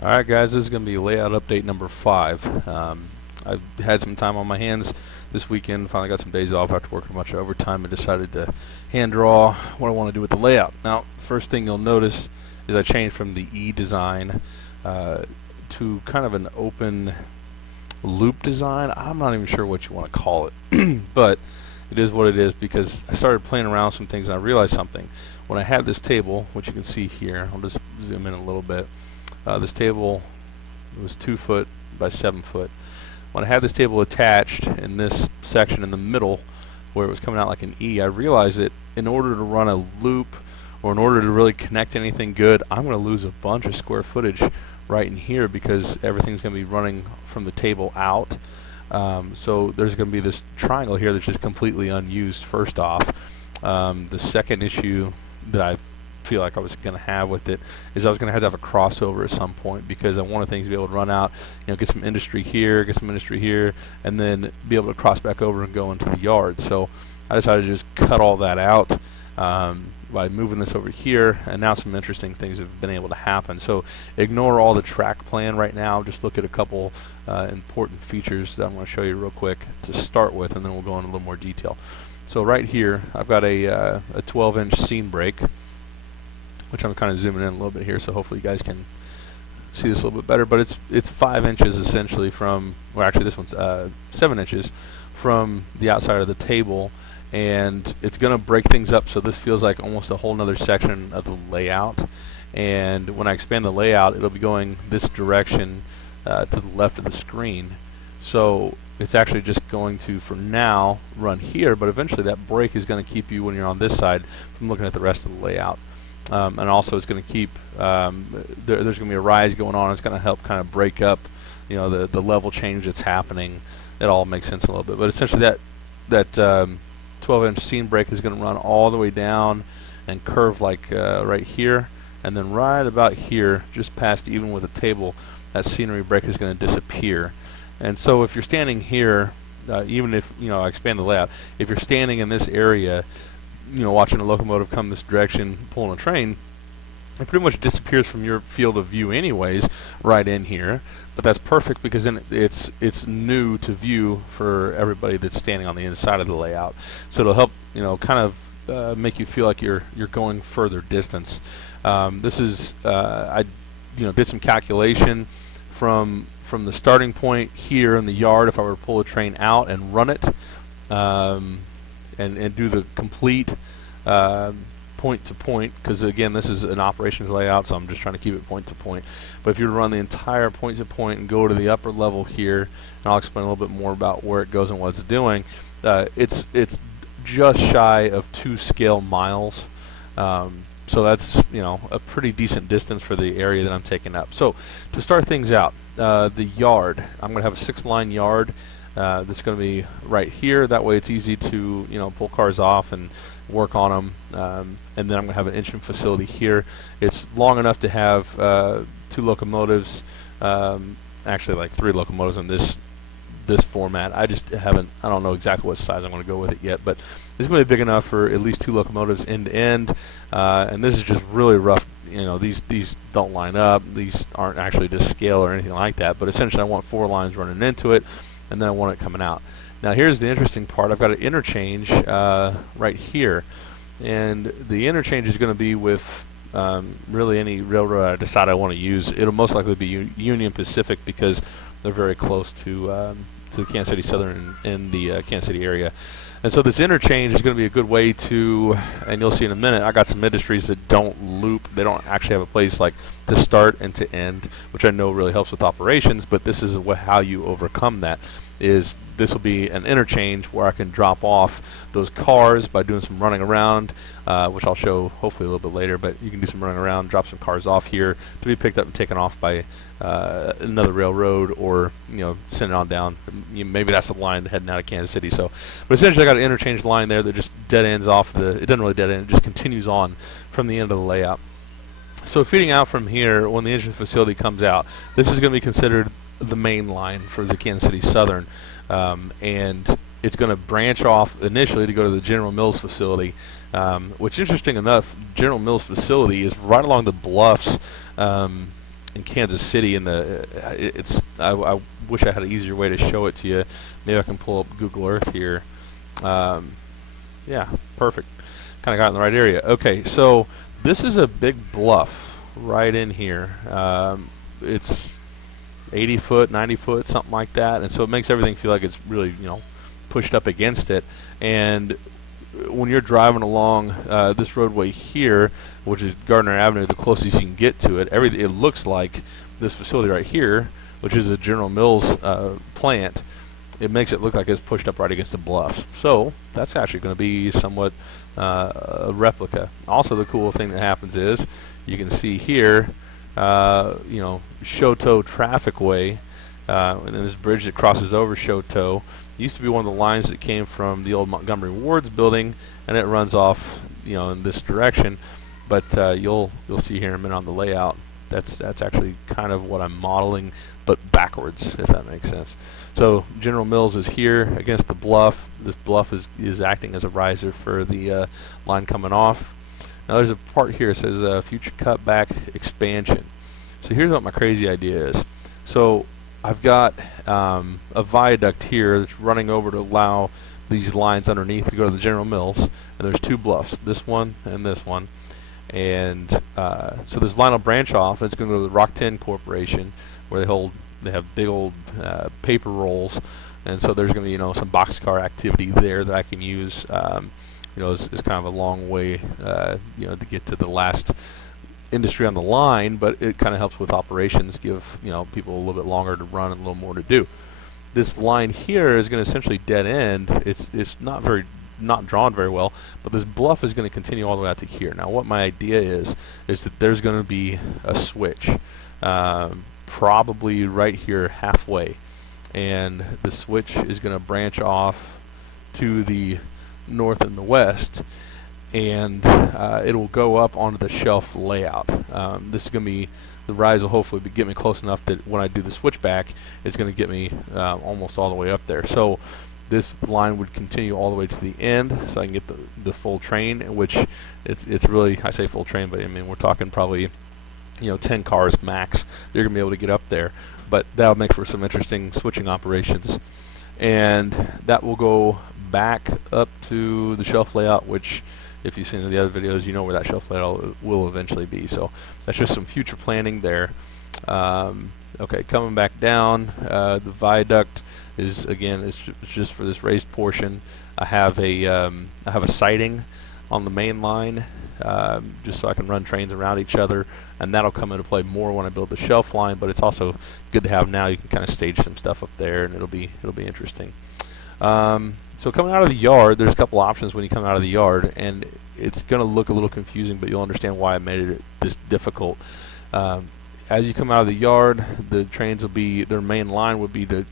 Alright guys, this is going to be layout update number 5. I've had some time on my hands this weekend, finally got some days off after working a bunch of overtime and decided to hand draw what I want to do with the layout. Now, first thing you'll notice is I changed from the E design to kind of an open loop design. I'm not even sure what you want to call it, but it is what it is because I started playing around with some things and I realized something. When I have this table, which you can see here, I'll just zoom in a little bit. This table was 2 foot by 7 foot. When I had this table attached in this section in the middle where it was coming out like an E, I realized that in order to run a loop or in order to really connect anything good, I'm going to lose a bunch of square footage right in here because everything's going to be running from the table out. So there's going to be this triangle here that's just completely unused first off. The second issue that I feel like I was going to have with it is I was going to have a crossover at some point because I wanted things to be able to run out, get some industry here, get some industry here, and then be able to cross back over and go into the yard. So I decided to just cut all that out by moving this over here, and now some interesting things have been able to happen. So ignore all the track plan right now, just look at a couple important features that I'm going to show you real quick to start with, and then we'll go into a little more detail. So right here I've got a 12-inch seam brake, which I'm kind of zooming in a little bit here, so hopefully you guys can see this a little bit better. But it's 5 inches essentially from, well, actually this one's 7 inches from the outside of the table, and it's going to break things up. So this feels like almost a whole nother section of the layout. And when I expand the layout, it'll be going this direction to the left of the screen. So it's actually just going to, for now, run here. But eventually that break is going to keep you, when you're on this side, from looking at the rest of the layout. And also it's going to keep, there's going to be a rise going on. It's going to help kind of break up, the level change that's happening. It all makes sense a little bit. But essentially that 12-inch seam brake is going to run all the way down and curve like right here. And then right about here, just past even with the table, that scenery brake is going to disappear. And so if you're standing here, even if, I expand the layout, if you're standing in this area, watching a locomotive come this direction, pulling a train, it pretty much disappears from your field of view anyways, right in here. But that's perfect because then it's new to view for everybody that's standing on the inside of the layout. So it'll help, kind of make you feel like you're going further distance. This is I did some calculation from the starting point here in the yard. If I were to pull a train out and run it, and do the complete point to point, because again this is an operations layout, so I'm just trying to keep it point to point. But if you were to run the entire point to point and go to the upper level here, and I'll explain a little bit more about where it goes and what it's doing, it's just shy of 2 scale miles. So that's a pretty decent distance for the area that I'm taking up. So to start things out, the yard, I'm going to have a 6-line yard. That's going to be right here. That way it's easy to pull cars off and work on them. And then I'm going to have an engine facility here. It's long enough to have 2 locomotives, actually like 3 locomotives in this format. I don't know exactly what size I'm going to go with it yet, but it's going to be big enough for at least 2 locomotives end to end. And this is just really rough. These don't line up. These aren't actually to scale or anything like that, but essentially I want 4 lines running into it, and then I want it coming out. Now here's the interesting part. I've got an interchange right here, and the interchange is going to be with really any railroad I decide I want to use. It'll most likely be Union Pacific because they're very close to Kansas City Southern in the Kansas City area. And so this interchange is going to be a good way to, and you'll see in a minute, I got some industries that don't loop. They don't actually have a place like to start and to end, which I know really helps with operations, but this is how you overcome that. This will be an interchange where I can drop off those cars by doing some running around, which I'll show hopefully a little bit later, but you can do some running around, drop some cars off here to be picked up and taken off by another railroad, or send it on down. Maybe that's the line heading out of Kansas City. So, but essentially I got an interchange line there that just dead ends off it doesn't really dead end, it just continues on from the end of the layout. So feeding out from here, when the engine facility comes out, this is going to be considered the main line for the Kansas City Southern, and it's going to branch off initially to go to the General Mills facility, which, interesting enough, General Mills facility is right along the bluffs in Kansas City. In the I wish I had an easier way to show it to you. Maybe I can pull up Google Earth here. Yeah, perfect. Kind of got in the right area. Okay, so this is a big bluff right in here. It's 80 foot, 90 foot, something like that, and so it makes everything feel like it's really, you know, pushed up against it. And when you're driving along this roadway here, which is Gardner Avenue, the closest you can get to it, it looks like this facility right here, which is a General Mills plant. It makes it look like it's pushed up right against the bluffs. So that's actually going to be somewhat a replica. Also, the cool thing that happens is you can see here, you know, Choteau Trafficway, and then this bridge that crosses over Choteau used to be one of the lines that came from the old Montgomery Ward's building, and it runs off, you know, in this direction. But you'll see here in a minute on the layout, that's actually kind of what I'm modeling, but backwards, if that makes sense. So General Mills is here against the bluff. This bluff is acting as a riser for the line coming off. Now there's a part here that says future cutback expansion. So here's what my crazy idea is. So I've got a viaduct here that's running over to allow these lines underneath to go to the General Mills, and there's two bluffs, this one and this one. And so this line will branch off, and it's going to go to the Rock 10 Corporation, where they have big old paper rolls, and so there's going to be, you know, some boxcar activity there that I can use. You know, it's kind of a long way, you know, to get to the last industry on the line, but it kind of helps with operations, give, you know, people a little bit longer to run and a little more to do. This line here is going to essentially dead end. It's not drawn very well, but this bluff is going to continue all the way out to here. Now what my idea is that there's going to be a switch, probably right here halfway, and the switch is going to branch off to the north and the west, and it will go up onto the shelf layout. This is going to be, the rise will hopefully get me close enough that when I do the switchback, it's going to get me almost all the way up there. So this line would continue all the way to the end, so I can get the full train, which it's really, I say full train, but I mean we're talking probably, you know, 10 cars max. They're going to be able to get up there, but that'll make for some interesting switching operations. And that will go back up to the shelf layout, which if you've seen the other videos, you know where that shelf layout will eventually be. So that's just some future planning there. Okay, coming back down, the viaduct is, again, it's just for this raised portion. I have a siding on the main line, just so I can run trains around each other, and that'll come into play more when I build the shelf line. But it's also good to have now. You can kind of stage some stuff up there, and it'll be interesting. So coming out of the yard, there's a couple options when you come out of the yard, and it's going to look a little confusing, but you'll understand why I made it this difficult. As you come out of the yard, the trains will be, their main line would be to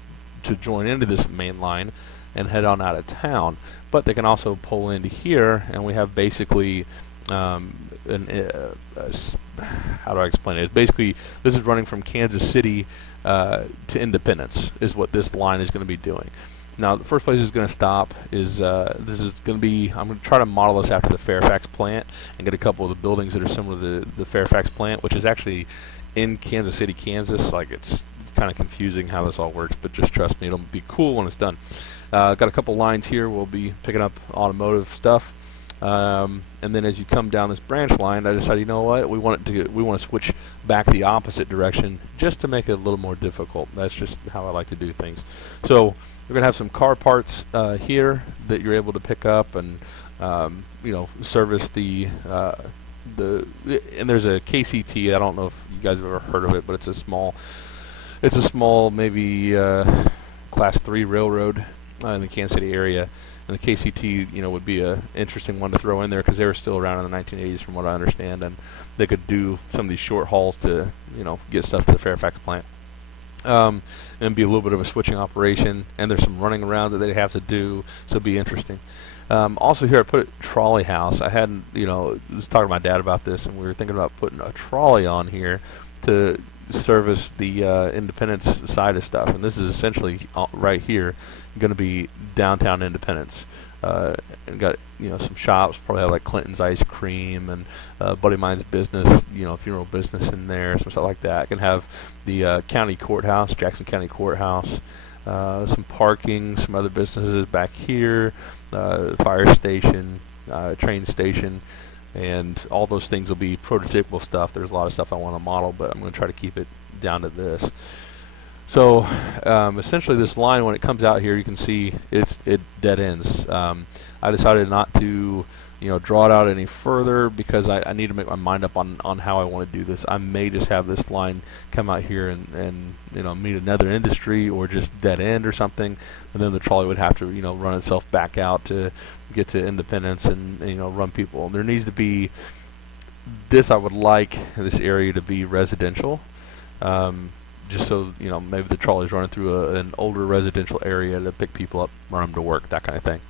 join into this main line and head on out of town. But they can also pull into here, and we have basically how do I explain it? It's basically, this is running from Kansas City to Independence is what this line is going to be doing. Now, the first place it's going to stop is, this is going to be, I'm going to try to model this after the Fairfax plant and get a couple of the buildings that are similar to the Fairfax plant, which is actually in Kansas City, Kansas. Like, it's kind of confusing how this all works, but just trust me, it'll be cool when it's done. Got a couple lines here. We'll be picking up automotive stuff. And then as you come down this branch line, I decided, you know what, we want to switch back the opposite direction just to make it a little more difficult. That's just how I like to do things. So we're going to have some car parts here that you're able to pick up and you know, service and there's a KCT. I don't know if you guys have ever heard of it, but it's a small maybe class 3 railroad in the Kansas City area. And the KCT, you know, would be a interesting one to throw in there because they were still around in the 1980s, from what I understand, and they could do some of these short hauls to, you know, get stuff to the Fairfax plant. And be a little bit of a switching operation, and there's some running around that they have to do, so it'd be interesting. Also here I put a trolley house. I hadn't, you know, I was talking to my dad about this, and we were thinking about putting a trolley on here to service the Independence side of stuff, and this is essentially right here going to be downtown Independence. and got some shops. Probably have like Clinton's Ice Cream and buddy of mine's business, funeral business in there, some stuff like that. I can have the county courthouse, Jackson County Courthouse, some parking, some other businesses back here, fire station, train station, and all those things will be prototypical stuff. There's a lot of stuff I want to model, but I'm going to try to keep it down to this. So essentially this line, when it comes out here, you can see it dead ends. I decided not to draw it out any further because I need to make my mind up on how I want to do this. I may just have this line come out here and meet another industry or just dead end or something, and then the trolley would have to run itself back out to get to Independence and run people. And there needs to be this. I would like this area to be residential. Just so maybe the trolley's running through an older residential area to pick people up, run them to work, that kind of thing.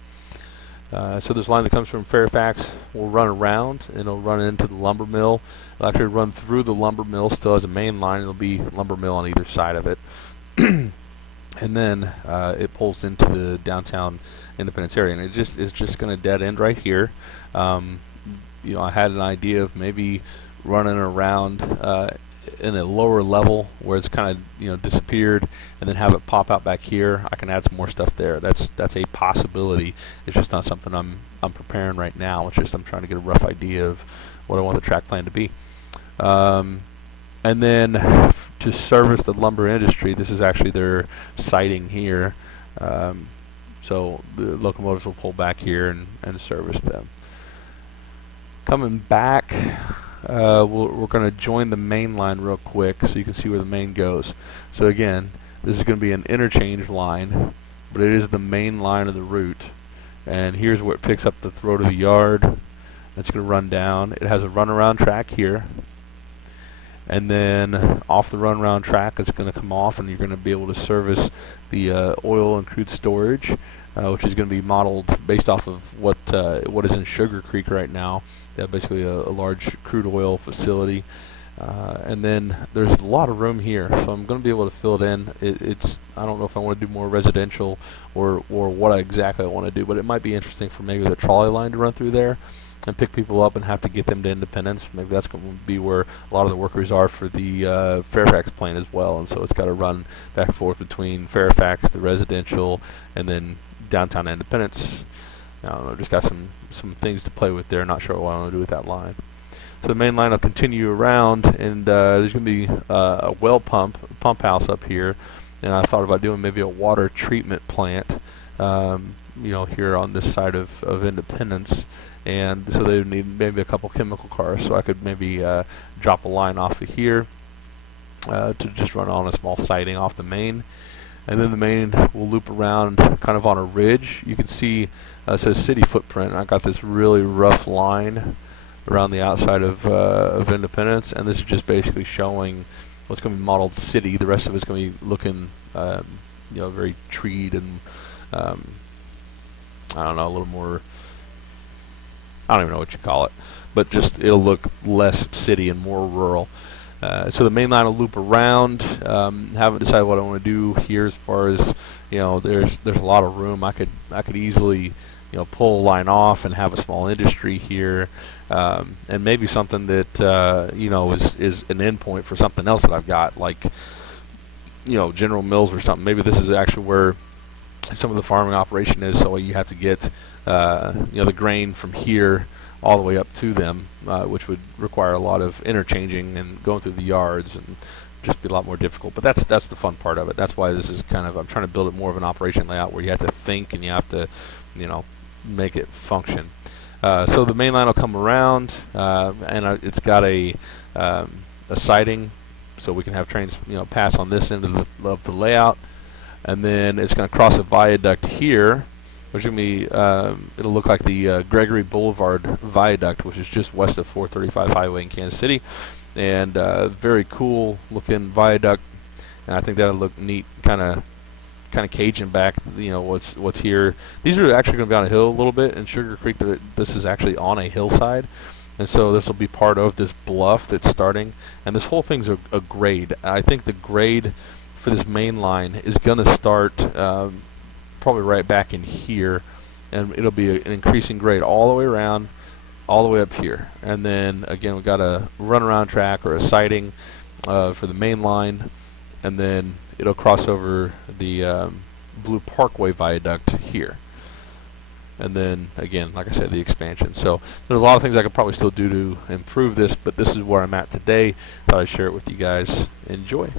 So this line that comes from Fairfax will run around and it'll run into the lumber mill. It'll actually run through the lumber mill still as a main line. It'll be lumber mill on either side of it. And then it pulls into the downtown Independence area, and it's just going to dead end right here. I had an idea of maybe running around in a lower level where it's kind of disappeared, and then have it pop out back here. I can add some more stuff there. That's a possibility. It's just not something I'm preparing right now. It's just I'm trying to get a rough idea of what I want the track plan to be. And then to service the lumber industry, this is actually their siding here. So the locomotives will pull back here and service them. Coming back, we're going to join the main line real quick so you can see where the main goes. So again, this is going to be an interchange line, but it is the main line of the route. And here's where it picks up the throat of the yard. It's going to run down. It has a runaround track here. And then off the runaround track, it's going to come off, and you're going to be able to service the oil and crude storage, which is going to be modeled based off of what is in Sugar Creek right now. They have basically a large crude oil facility. And then there's a lot of room here, so I'm going to be able to fill it in. I don't know if I want to do more residential or what exactly I want to do, but it might be interesting for maybe the trolley line to run through there and pick people up and have to get them to Independence. Maybe that's going to be where a lot of the workers are for the Fairfax plant as well, and so it's got to run back and forth between Fairfax, the residential, and then downtown Independence. I don't know, just got some things to play with there. Not sure what I want to do with that line. So the main line will continue around, and there's going to be a well pump house up here, and I thought about doing maybe a water treatment plant, here on this side of Independence, and so they would need maybe a couple chemical cars. So I could maybe drop a line off of here to just run on a small siding off the main. And then the main will loop around kind of on a ridge. You can see it says city footprint. I got this really rough line around the outside of Independence, and this is just basically showing what's going to be modeled city. The rest of it's going to be looking very treed and I don't know, a little more, I don't even know what you call it, but just it'll look less city and more rural. So the main line will loop around. Haven't decided what I want to do here as far as, there's a lot of room. I could easily pull a line off and have a small industry here, and maybe something that is an endpoint for something else that I've got, like General Mills or something. Maybe this is actually where some of the farming operation is, so you have to get the grain from here all the way up to them, which would require a lot of interchanging and going through the yards and just be a lot more difficult. But that's the fun part of it. That's why this is kind of, I'm trying to build it more of an operation layout where you have to think and you have to make it function. So the main line will come around, and it's got a siding, so we can have trains pass on this end of the layout. And then it's going to cross a viaduct here, which is going to be, it'll look like the Gregory Boulevard Viaduct, which is just west of 435 Highway in Kansas City. And very cool looking viaduct, and I think that'll look neat, kind of caging back, what's here. These are actually going to be on a hill a little bit. In Sugar Creek, this is actually on a hillside, and so this will be part of this bluff that's starting. And this whole thing's a grade. I think the grade for this main line is going to start probably right back in here, and it'll be an increasing grade all the way around, all the way up here. And then again, we've got a runaround track or a siding for the main line, and then it'll cross over the Blue Parkway viaduct here. And then again, like I said, the expansion. So there's a lot of things I could probably still do to improve this, but this is where I'm at today. Thought I'd share it with you guys. Enjoy.